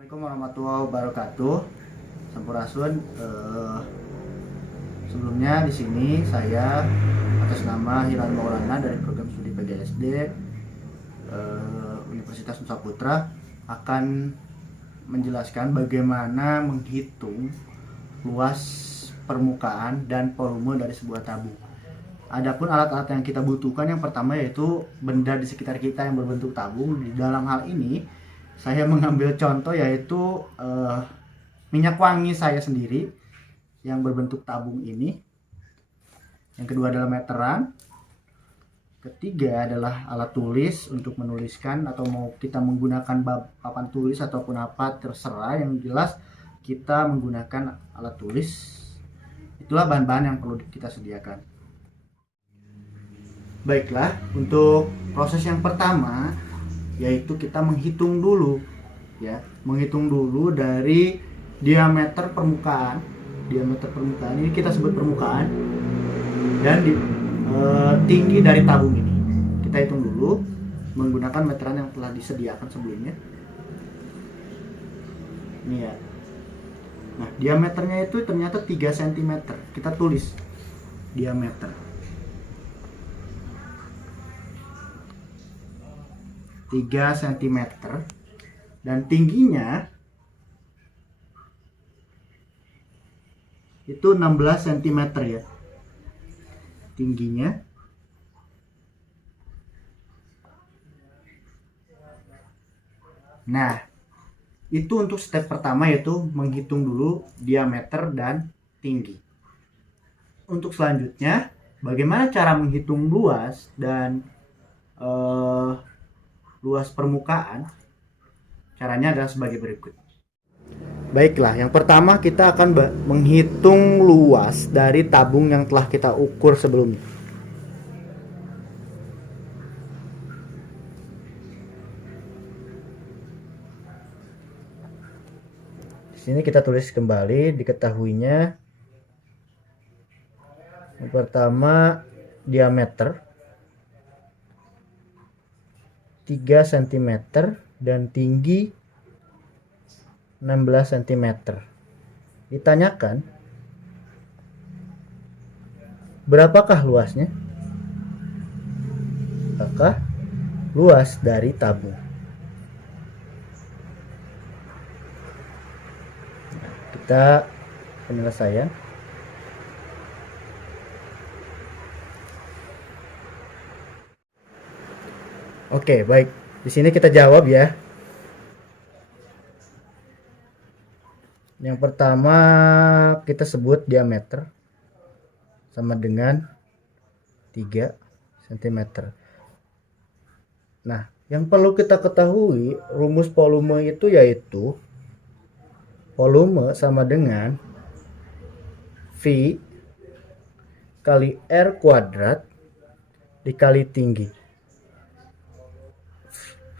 Assalamualaikum warahmatullahi wabarakatuh. Sampurasun. Sebelumnya di sini saya atas nama Hiran Maulana dari program studi PGSD Universitas Nusa Putra akan menjelaskan bagaimana menghitung luas permukaan dan volume dari sebuah tabung. Adapun alat-alat yang kita butuhkan, yang pertama yaitu benda di sekitar kita yang berbentuk tabung. Di dalam hal ini saya mengambil contoh yaitu minyak wangi saya sendiri yang berbentuk tabung ini. Yang kedua adalah meteran. Ketiga adalah alat tulis untuk menuliskan, atau mau kita menggunakan papan tulis ataupun apa terserah, yang jelas kita menggunakan alat tulis. Itulah bahan-bahan yang perlu kita sediakan. Baiklah, untuk proses yang pertama yaitu kita menghitung dulu ya, menghitung dulu dari diameter permukaan. Diameter permukaan ini kita sebut permukaan, dan tinggi dari tabung ini. Kita hitung dulu menggunakan meteran yang telah disediakan sebelumnya. Ini ya. Nah, diameternya itu ternyata 3 cm. Kita tulis diameter 3 cm, dan tingginya itu 16 cm ya. Tingginya. Nah, itu untuk step pertama, yaitu menghitung dulu diameter dan tinggi. Untuk selanjutnya, bagaimana cara menghitung luas dan luas permukaan? Caranya adalah sebagai berikut. Baiklah, yang pertama kita akan menghitung luas dari tabung yang telah kita ukur sebelumnya. Di sini kita tulis kembali diketahuinya. Yang pertama, diameter 3 cm dan tinggi 16 cm. Ditanyakan, berapakah luasnya? Apakah luas dari tabung? Nah, kita penyelesaian. Oke, baik. Di sini kita jawab ya. Yang pertama kita sebut diameter sama dengan 3 cm. Nah, yang perlu kita ketahui, rumus volume itu yaitu volume sama dengan V kali R kuadrat dikali tinggi.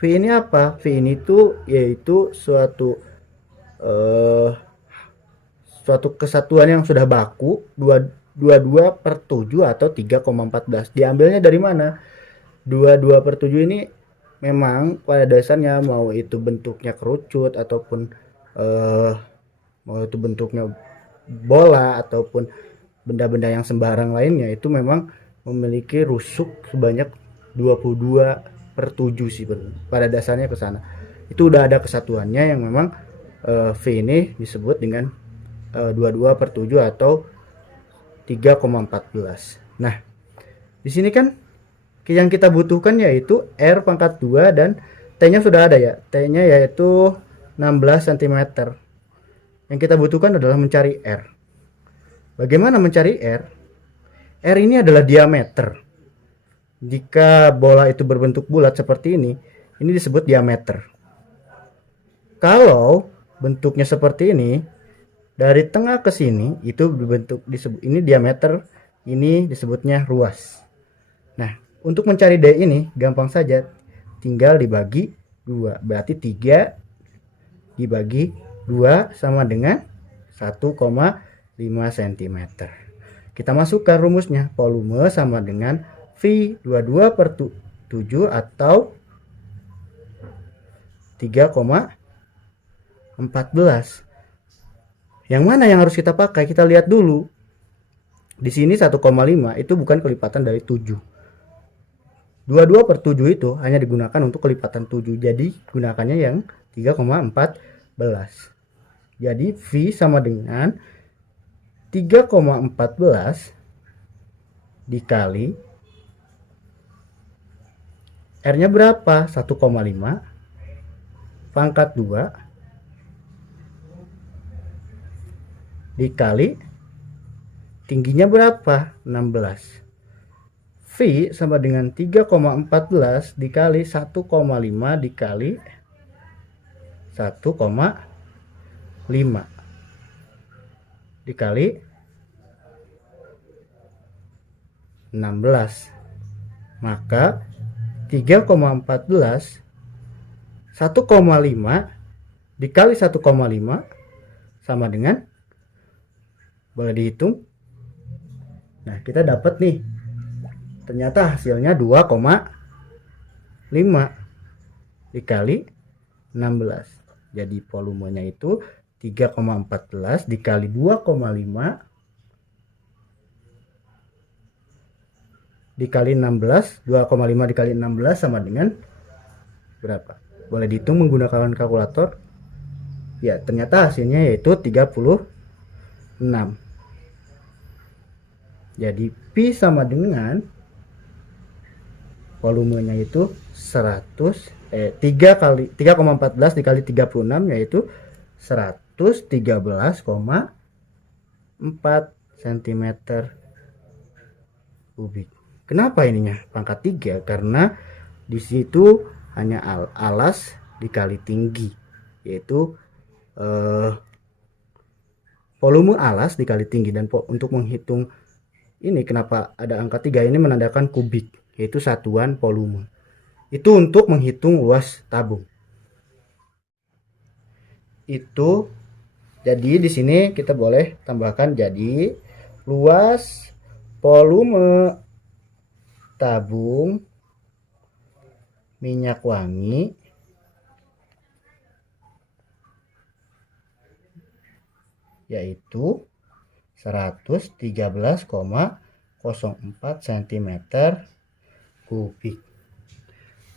V ini apa? V ini tuh yaitu suatu kesatuan yang sudah baku, 22/7 atau 3,14. Diambilnya dari mana? 22/7 ini memang pada dasarnya, mau itu bentuknya kerucut ataupun mau itu bentuknya bola ataupun benda-benda yang sembarang lainnya, itu memang memiliki rusuk sebanyak 22/7 sih pada dasarnya ke sana. Itu udah ada kesatuannya yang memang V ini disebut dengan 22/7 atau 3,14. Nah, di sini kan yang kita butuhkan yaitu R pangkat 2, dan T-nya sudah ada ya. T-nya yaitu 16 cm. Yang kita butuhkan adalah mencari R. Bagaimana mencari R? R ini adalah diameter. Jika bola itu berbentuk bulat seperti ini disebut diameter. Kalau bentuknya seperti ini, dari tengah ke sini itu berbentuk disebut ini diameter, ini disebutnya ruas. Nah, untuk mencari D ini gampang saja, tinggal dibagi 2. Berarti 3 dibagi 2 sama dengan 1,5 cm. Kita masukkan rumusnya, volume sama dengan V 22/7 atau 3,14 Yang mana yang harus kita pakai? Kita lihat dulu. Di sini 1,5 itu bukan kelipatan dari 7. 22/7 itu hanya digunakan untuk kelipatan 7. Jadi gunakannya yang 3,14. Jadi V sama dengan 3,14 dikali R-nya berapa? 1,5 pangkat 2 dikali tingginya berapa? 16. V sama dengan 3,14 dikali 1,5 dikali 1,5 dikali 16. Maka 3,14 1,5 dikali 1,5 sama dengan, boleh dihitung. Nah, kita dapat nih. Ternyata hasilnya 2,5 dikali 16. Jadi volumenya itu 3,14 dikali 2,5 dikali 16. 2,5 dikali 16 sama dengan berapa? Boleh dihitung menggunakan kalkulator. Ya, ternyata hasilnya yaitu 36. Jadi Pi sama dengan volumenya itu 3,14 dikali 36 yaitu 113,4 cm kubik. Kenapa ininya pangkat 3? Karena di situ hanya alas dikali tinggi, yaitu volume alas dikali tinggi. Dan untuk menghitung ini kenapa ada angka 3, ini menandakan kubik, yaitu satuan volume. Itu untuk menghitung luas tabung. Itu jadi di sini kita boleh tambahkan jadi luas volume tabung minyak wangi yaitu 113,04 cm kubik.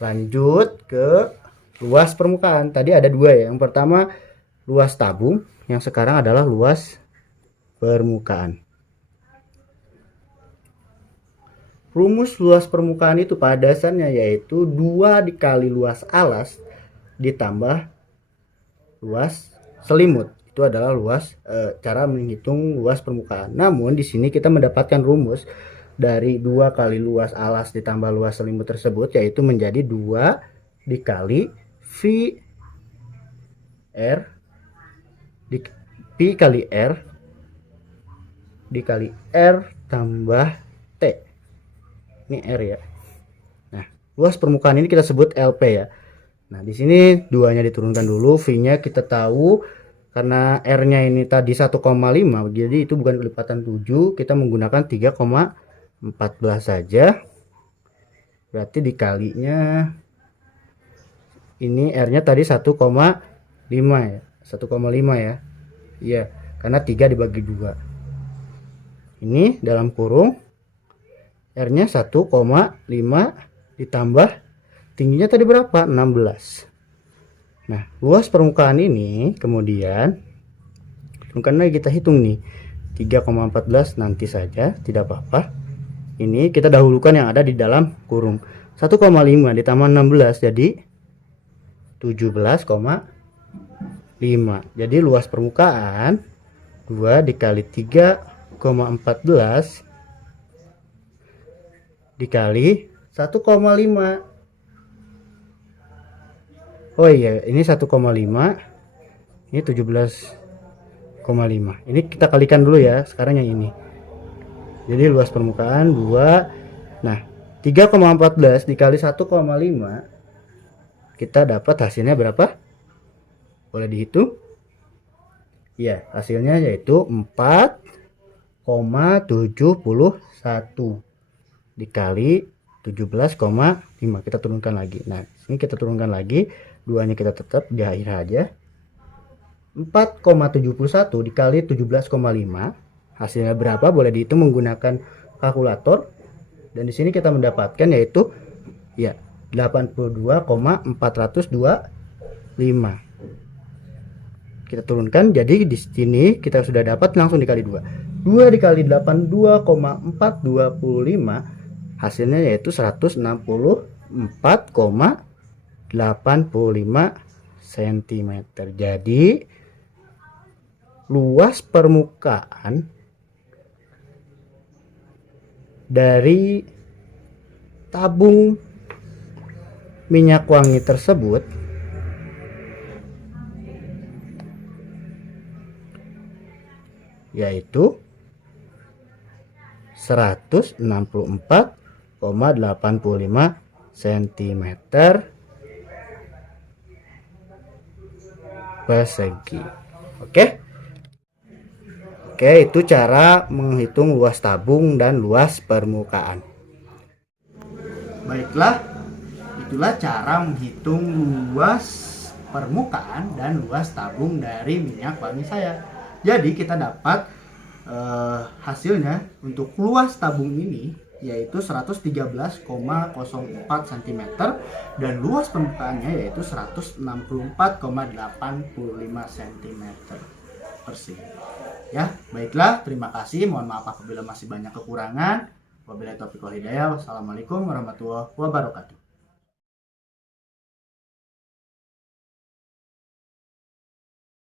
Lanjut ke luas permukaan. Tadi ada dua ya. Yang pertama luas tabung, yang sekarang adalah luas permukaan. Rumus luas permukaan itu pada dasarnya yaitu 2 dikali luas alas ditambah luas selimut. Itu adalah luas cara menghitung luas permukaan. Namun di sini kita mendapatkan rumus dari 2 kali luas alas ditambah luas selimut tersebut, yaitu menjadi 2 dikali V R Pi kali R dikali R tambah T. Ini R ya. Nah, luas permukaan ini kita sebut LP ya. Nah, di sini 2-nya diturunkan dulu, V-nya kita tahu karena R-nya ini tadi 1,5, jadi itu bukan kelipatan 7, kita menggunakan 3,14 saja. Berarti dikalinya ini R-nya tadi 1,5 ya. 1,5 ya. Iya, karena 3 dibagi 2. Ini dalam kurung R-nya 1,5 ditambah tingginya tadi berapa? 16. Nah, luas permukaan ini kemudian lagi kita hitung nih. 3,14 nanti saja, tidak apa-apa. Ini kita dahulukan yang ada di dalam kurung. 1,5 ditambah 16 jadi 17,5. Jadi luas permukaan 2 dikali 3,14 dikali 1,5. Oh iya, ini 1,5, ini 17,5. Ini kita kalikan dulu ya, sekarang yang ini. Jadi luas permukaan 2. Nah, 3,14 dikali 1,5, kita dapat hasilnya berapa? Boleh dihitung? Ya, hasilnya yaitu 4,71 dikali 17,5. Kita turunkan lagi. Nah, ini kita turunkan lagi, 2-nya kita tetap di akhir aja. 4,71 dikali 17,5. Hasilnya berapa? Boleh dihitung menggunakan kalkulator. Dan di sini kita mendapatkan yaitu ya 82,425. Kita turunkan, jadi di sini kita sudah dapat langsung dikali 2. 2 dikali 8, 2,425. Hasilnya yaitu 164,85 cm. Jadi luas permukaan dari tabung minyak wangi tersebut yaitu 164,85 cm persegi. Oke, itu cara menghitung luas tabung dan luas permukaan. Baiklah, itulah cara menghitung luas permukaan dan luas tabung dari minyak wangi saya. Jadi kita dapat hasilnya untuk luas tabung ini yaitu 113,04 cm dan luas permukaannya yaitu 164,85 cm persegi. Ya, baiklah, terima kasih. Mohon maaf apabila masih banyak kekurangan. Wabillahi taufiq wal hidayah. Wassalamualaikum warahmatullahi wabarakatuh.